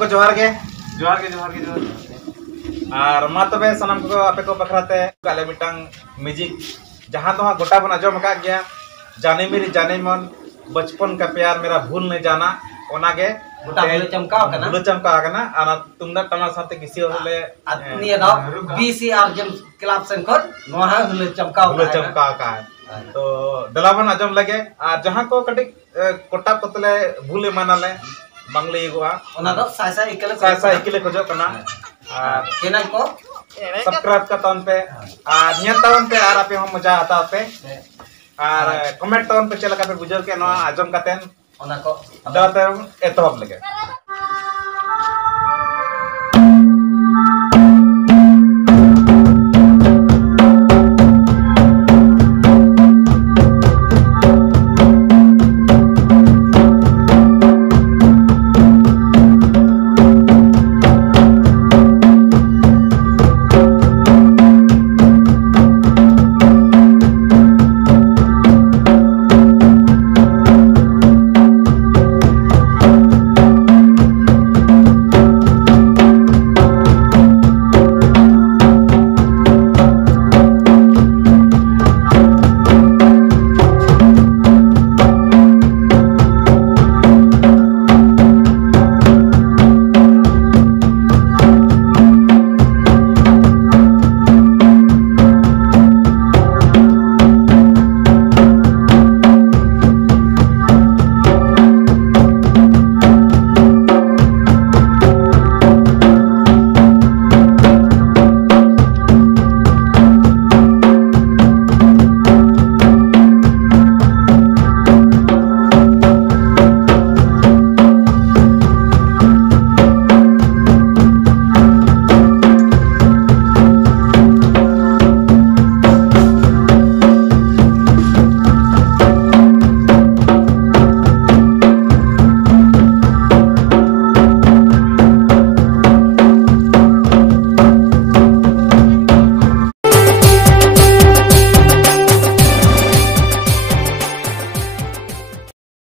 जोहार के जोहार के जोहार के जोहार के। और मा तबे सनम को आपे को बखराते काले मिटंग म्यूजिक जहां तो गोटा बन आजम का गया जाने मेरी जाने मन बचपन का प्यार मेरा भूल नहीं जाना ओनागे गोटा भूल चमका कना आना तुमना टमा साथे किसी होले निया दा बीसीआर जेम क्लब सेन खन नोहा हुले चमका का है तो दलावन आजम लगे और जहां को कटी कोटा कोतले भूले मानाले बांग्ले युवा ओना दो साइसा इकले खोजो कना और चैनल को सब्सक्राइब का तौन पे और नियत तौन पे और आपे हम मजा आता पे और कमेंट तौन पे चला का पे बुझल के ना आजम कातेन ओना को दाते एतहब लगे